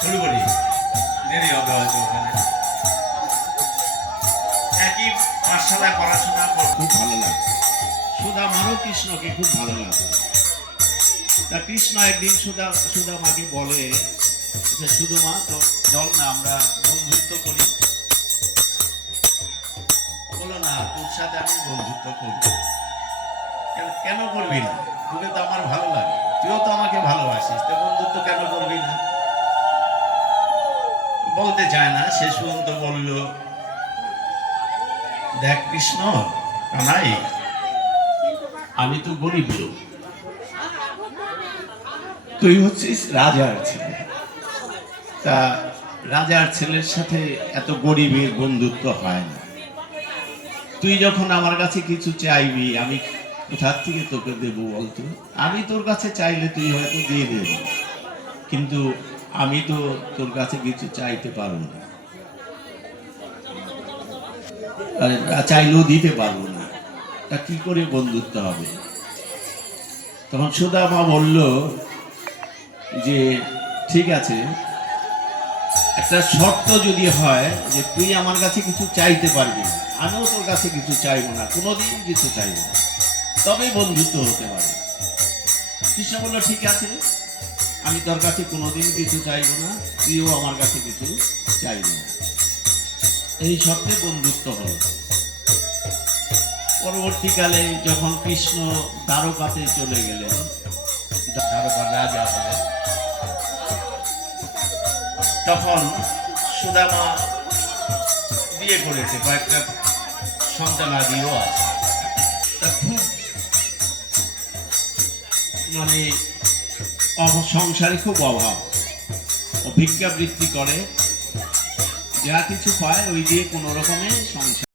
শুরু করি, দেরি হবে হয়তো ওখানে। একই পাঠশালায় পড়াশোনা খুব ভালো লাগে। সুদামারও কৃষ্ণকে খুব ভালো লাগে। তা কৃষ্ণ একদিন সুদামাকে বলে যে সুদামা, তো চল না আমরা বন্ধুত্ব করি। বলো না, তোর সাথে আমি বন্ধুত্ব করব। কেন করবি না? তোকে তো আমার ভালো লাগে, তুইও তো আমাকে ভালোবাসিস, তো বন্ধুত্ব কেন করবি না? বলতে চায় না। শেষ পর্যন্ত বলল, দেখ কৃষ্ণ কানাই, আমি তো গরিব লোক, তুই হচ্ছিস রাজার ছেলে। তা রাজার ছেলের সাথে এত গরিবের বন্ধুত্ব হয় না। তুই যখন আমার কাছে কিছু চাইবি, আমি কোথার থেকে তোকে দেবো বলতো? আমি তোর কাছে চাইলে তুই হয়তো দিয়ে দেবো, কিন্তু আমি তো তোর কাছে কিছু চাইতে পারবো না, চাইলেও দিতে পারবো না। তা কি করে বন্ধুত্ব হবে? তখন সুদামা বলল যে ঠিক আছে, একটা শর্ত যদি হয় যে তুই আমার কাছে কিছু চাইতে পারবি না, আমিও তোর কাছে কিছু চাইবো না, কোনোদিন কিছু চাইবো না, তবে বন্ধুত্ব হতে পারে। কৃষ্ণ বলল ঠিক আছে, আমি তোর কাছে কোনোদিন কিছু চাইবো না, তুইও আমার কাছে কিছু চাইবি না। এই শর্তে বন্ধুত্ব হলো। পরবর্তীকালে যখন কৃষ্ণ দ্বারকাতে চলে গেলেন, দ্বারকার রাজা হলেন, তখন সুদামা বিয়ে করেছে, কয়েকটা সন্তানাদিও আছে। তা খুব মানে সংসারে খুব অভাব, ভিক্ষাবৃত্তি করে, যা কিছু পায় ওই দিয়ে কোনো রকমে সংসার